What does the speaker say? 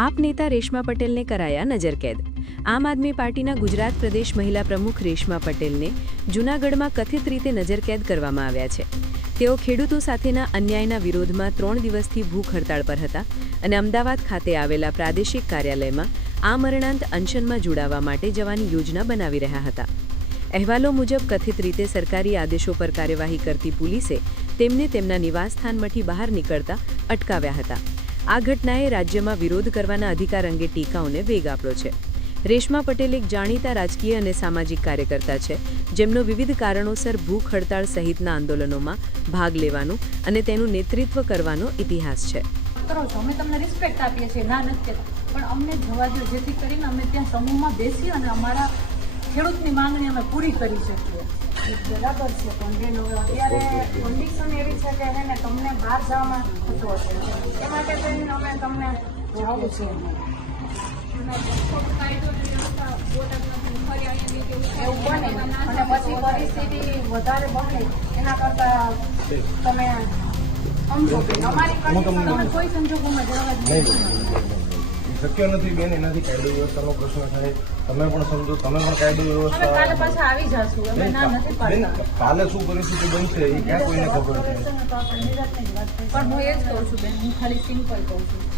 આપ નેતા રેશમા પટેલને કરાયા નજરકેદ। આમ આદમી પાર્ટીના ગુજરાત પ્રદેશ મહિલા પ્રમુખ રેશમા પટેલને જૂનાગઢમાં કથિત રીતે નજરકેદ કરવામાં આવ્યા છે। તેઓ ખેડૂતો સાથેના અન્યાયના વિરોધમાં 3 દિવસથી ભૂખ હડતાળ પર હતા અને અમદાવાદ ખાતે આવેલા પ્રાદેશિક કાર્યાલયમાં આમરણાંત અનશનમાં જોડાવા માટે જવાની યોજના બનાવી રહ્યા હતા। અહેવાલો મુજબ કથિત રીતે સરકારી આદેશો પર કાર્યવાહી કરતી પોલીસે તેમને તેમના નિવાસસ્થાનમાંથી બહાર નીકળતા અટકાવ્યા હતા। આ ઘટનાએ રાજ્યમાં વિરોધ કરવાના અધિકાર અંગે ટીકાઓને વેગ આપ્યો છે। રેશમા પટેલ એક જાણીતા રાજકીય અને સામાજિક કાર્યકર્તા છે, જેમનો વિવિધ કારણોસર ભૂખ હડતાળ સહિતના આંદોલનોમાં ભાગ લેવાનો અને તેનું નેતૃત્વ કરવાનો ઇતિહાસ છે। અમે તમને રિસ્પેક્ટ આપીએ છીએ, ના નથી કહેતા, પણ અમને જવા દો, જેથી કરીને અમે ત્યાં સમૂહમાં બેસી અને અમારા ખેડૂતની માંગણી અમે પૂરી કરી શકીએ। બરાબર છે, પણ અત્યારે કન્ડિશન એવી છે કે એને તમને બહાર જવામાં થતો હશે, એ માટે થઈને અમે તમને જવું છે। એવું બને અને પછી પરિસ્થિતિ વધારે બને એના કરતાં તમે સમજો કે અમારી કન્ડિશન અમે કોઈ સંજોગોમાં જવા જ નહીં। શક્ય નથી બેન, એનાથી કાયદો વ્યવસ્થાનો પ્રશ્ન થાય। તમે પણ સમજો, તમે પણ કાયદો વ્યવસ્થા કાલે પાછા આવી જશું, અમે ના નથી પાડતા। કાલે શું પરિસ્થિતિ બનશે એ ક્યાં કોઈને ખબર છે, પણ હું એ જ કહું છું બેન, હું ખાલી સિમ્પલ કહું છું।